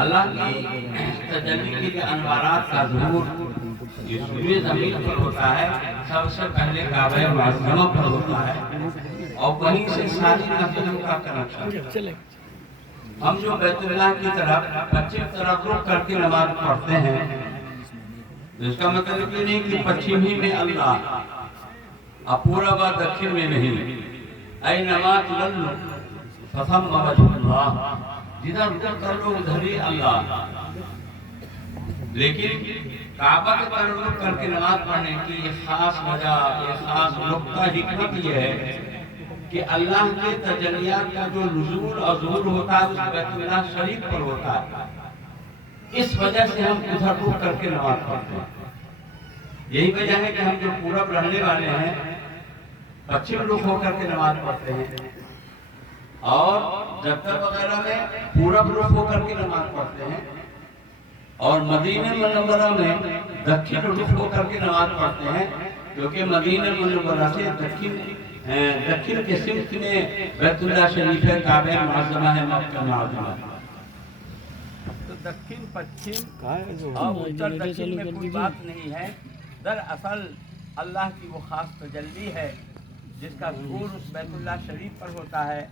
اللہ کی تجلی کے انوارات کا ظہور اس پورے زمین پر ہوتا ہے، سب سے پہلے کعبہ معظمہ پر ہوتا ہے اور وہیں سے ساری مسجدوں کا کنیکشن۔ ہم جو بیت اللہ کی طرف پچھم طرف رخ کر کے نماز پڑھتے ہیں، اس کا مطلب یہ نہیں کہ پچھم ہی میں اللہ اور پورب و دکھن میں نہیں۔ اینما تولوا فثم وجہ اللہ، جدھر رخ کر لو ادھر ہی اللہ۔ لیکن کعبہ کے طرف رخ کر کے نماز پڑھنے کی یہ خاص وجہ، یہ خاص نقطہ حکمت یہ ہے کہ اللہ کے تجلیات کا جو نزول اور ظہور ہوتا ہے اس بیت اللہ شریف پر ہوتا ہے، اس وجہ سے ہم ادھر رخ کر کے نماز پڑھتے ہیں۔ یہی وجہ ہے کہ ہم جو پورب رہنے والے ہیں پچھم رخ ہو کر کے نماز پڑھتے ہیں، اور دفتر وغیرہ میں پورب رخ ہو کر کے نماز پڑھتے ہیں، اور مدینہ منورہ میں دکھن رخ ہو کر کے نماز پڑھتے ہیں، کیونکہ مدینہ منورہ سے دکھن کے سمت میں بیت اللہ شریف ہے، کعبہ معظمہ ہے، مکہ معظمہ ہے۔ تو دکھن پچھم اور اتر دکھن میں کوئی بات نہیں ہے، دراصل اللہ کی وہ خاص تجلی ہے جس کا ظہور اس بیت اللہ شریف پر ہوتا ہے۔